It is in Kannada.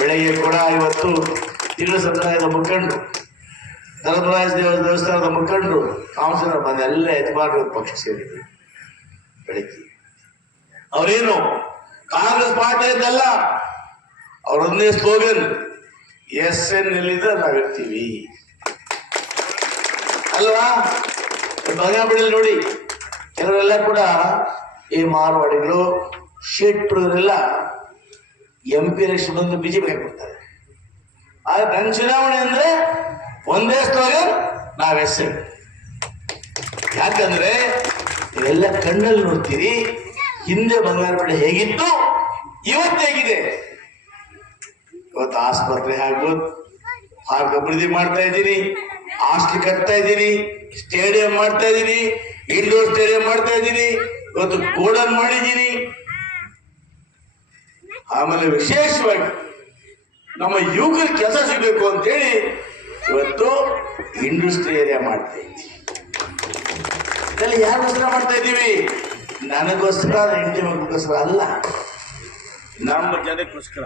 ಬೆಳಗ್ಗೆ ಕೂಡ ಇವತ್ತು ತಿಂಗಳ ಸಮುದಾಯದ ಮುಖಂಡರು, ಧರ್ಮರಾಜ ದೇವಸ್ಥಾನದ ಮುಖಂಡರು, ಕಾಂಸರ ಬಂದ ಎಲ್ಲ ಯಜಮಾನರು ಪಕ್ಷ ಸೇರಿದ್ರು. ಬೆಳಗ್ಗೆ ಅವರೇನು ಕಾಂಗ್ರೆಸ್ ಪಾರ್ಟಿಯದ್ದಲ್ಲ, ಅವರೊಂದೇ ಸ್ಲೋಗನ್ SN ಎಲ್ಲಿದ್ರೆ ನಾವಿರ್ತೀವಿ ಅಲ್ವಾ. ಬಂಗಾಬಳಿಯಲ್ಲಿ ನೋಡಿ, ಕೆಲವರೆಲ್ಲ ಕೂಡ ಈ ಮಾರವಾಡಿಗಳು, ಶೆಟ್ರು ಇವರೆಲ್ಲ MP ಎಲೆಕ್ಷನ್ ಬಂದು BJP ಹಾಕ್ಬಿಡ್ತಾರೆ. ಆದ್ರೆ ನನ್ನ ಚುನಾವಣೆ ಅಂದ್ರೆ ಒಂದೇ ಸ್ಲೋಗನ್, ನಾವ್ SN. ಯಾಕಂದ್ರೆ ನೀವೆಲ್ಲ ಕಣ್ಣಲ್ಲಿ ನೋಡ್ತೀರಿ, ಹಿಂದೆ ಬಂಗಾರಪೇಟೆ ಹೇಗಿತ್ತು, ಇವತ್ತು ಹೇಗಿದೆ. ಇವತ್ತು ಆಸ್ಪತ್ರೆ ಆಗ್ಬೋದು, ಪಾರ್ಕ್ ಅಭಿವೃದ್ಧಿ ಮಾಡ್ತಾ ಇದ್ದೀನಿ, ಹಾಸ್ಟೆಲ್ ಕಟ್ತಾ ಇದ್ದೀನಿ, ಸ್ಟೇಡಿಯಂ ಮಾಡ್ತಾ ಇದ್ದೀನಿ, ಇಂಡೋರ್ ಸ್ಟೇಡಿಯಂ ಮಾಡ್ತಾ ಇದ್ದೀನಿ, ಇವತ್ತು ಗೋಡನ್ ಮಾಡಿದ್ದೀನಿ. ಆಮೇಲೆ ವಿಶೇಷವಾಗಿ ನಮ್ಮ ಯುವಕರಿಗೆ ಕೆಲಸ ಸಿಗಬೇಕು ಅಂತೇಳಿ ಇವತ್ತು ಇಂಡಸ್ಟ್ರಿ ಏರಿಯಾ ಮಾಡ್ತಾ ಇದ್ದೀವಿ. ಇದೆಲ್ಲ ಯಾರಿಗೋಸ್ಕರ ಮಾಡ್ತಾ ಇದ್ದೀವಿ? ನನಗೋಸ್ಕರ, ಹೆಂಡತಿ ಮಕ್ಕಳಿಗೋಸ್ಕರ ಅಲ್ಲ, ನಮ್ಮ ಜನಕ್ಕೋಸ್ಕರ.